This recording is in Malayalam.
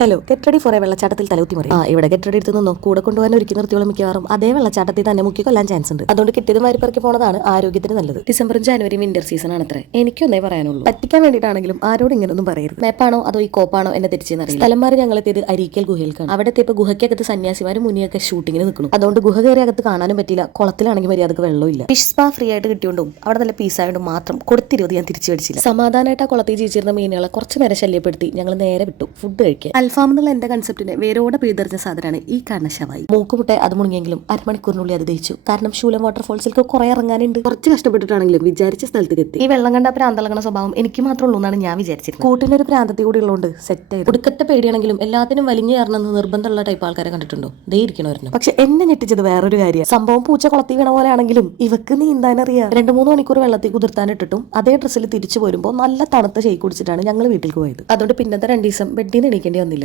Hello, get ready for A വെള്ളച്ചാട്ടത്തിൽ തലകുത്തി മറി. ഇവിടെ ഗെറ്റ് റെഡി എടുത്ത് നിന്നോ കൂടെ കൊണ്ടുപോകാൻ ഒരുക്കി നിർത്തിയോളം മിക്കവാറും അതേ വെള്ളച്ചാട്ടത്തിൽ തന്നെ മുക്കി കൊല്ലാൻ ചാൻസ് ഉണ്ട്. അതുകൊണ്ട് കിട്ടിയത് മാരിപ്പറക്കി പോണതാണ് ആരോഗ്യത്തിന് നല്ലത്. ഡിസംബറും ജനുവരിയും വിന്റർ സീസൺ ആണ് അത്രേ. എനിക്കൊന്നേ പറയാനുള്ളൂ. പറ്റിക്കാൻ വേണ്ടിയിട്ടാണെങ്കിലും ആരോടും ഇങ്ങനൊന്നും പറയരുത്. മാപ്പാണോ അതോ ഈ കോപ്പാണോ എന്നെ തിരിച്ചെന്നറിയില്ല. സ്ഥലം മാറി ഞങ്ങൾ എത്തിയത് അരീക്കൽ ഗുഹയിൽക്കാണ്. അവിടെ എത്തിയപ്പോൾ ഗുഹയ്ക്കകത്ത് സന്യാസിമാരും മുനിയൊക്കെ ഷൂട്ടിങ്ങിന് നിൽക്കുന്നു. അതുകൊണ്ട് ഗുഹ കയറി അകത്ത് കാണാനും പറ്റില്ല. കുളത്തിലാണെങ്കിൽ മര്യാദക്ക് വെള്ളമില്ല. ഫിഷ് സ്പാ ഫ്രീ ആയിട്ട് കിട്ടിയോണ്ടും അവിടെ നല്ല പീസായോണ്ടും മാത്രം കൊടുത്തിരുപത് ഞാൻ തിരിച്ചു മേടിച്ചില്ല. സമാധാനമായിട്ട് ആ കുളത്തിൽ ജീവിച്ചിരുന്ന മീനുകളെ കുറച്ച് നേരം ശല്യപ്പെടുത്തി ഞങ്ങൾ നേരെ വിട്ടു ഫുഡ് കഴിക്കാൻ. അൽഫാം എന്നുള്ള എന്റെ കൺസെപ്റ്റിനെ വേരോടെ പിഴുതെറിഞ്ഞ സാധനമാണ് ഈ കാണുന്ന ശവായി. മൂക്കുമുട്ടെ അത് മുങ്ങിയെങ്കിലും അരമണിക്കൂറിനുള്ളിൽ അത് ദഹിച്ചു. കാരണം ശൂലം വാട്ടർഫോൾസിലേക്ക് കുറെ ഇറങ്ങാനുണ്ട്. കുറച്ച് കഷ്ടപ്പെട്ടിട്ടാണെങ്കിലും വിചാരിച്ച സ്ഥലത്തേക്ക് എത്തി. ഈ വെള്ളം കണ്ട പ്രാന്തളങ്ങണ സ്വഭാവം എനിക്ക് മാത്രമേ ഉള്ളൂ എന്നാണ് ഞാൻ വിചാരിച്ചത്. കൂട്ടിനൊരു പ്രാന്തത്തിൽ കൂടി ഉള്ളതുകൊണ്ട് സെറ്റ് ആയി. ഒടുക്കത്തെ പേടിയാണെങ്കിലും എല്ലാത്തിനും വലിഞ്ഞു കയറണമെന്ന് നിർബന്ധമുള്ള ടൈപ്പ് ആൾക്കാരെ കണ്ടിട്ടുണ്ടോ? ദേ ഇരിക്കണവരുന്നു. പക്ഷെ എന്നെ ഞെട്ടിച്ചത് വേറൊരു കാര്യം. സംഭവം പൂച്ച കുളത്തി വീണ പോലെ ആണെങ്കിലും ഇവക്ക് നീന്താനറിയാം. 2-3 മണിക്കൂർ വെള്ളത്തിൽ കുതിർത്താനിട്ടിട്ടും അതേ ഡ്രസ്സിൽ തിരിച്ചു പോരുമ്പോൾ നല്ല തണുത്ത ഷെയ്ക്ക് കുടിച്ചിട്ടാണ് ഞങ്ങൾ വീട്ടിൽ പോയത്. അതുകൊണ്ട് പിന്നത്തെ 2 ദിവസം ബെഡിൽ നിന്ന് എണീക്കേണ്ടി വന്നില്ല.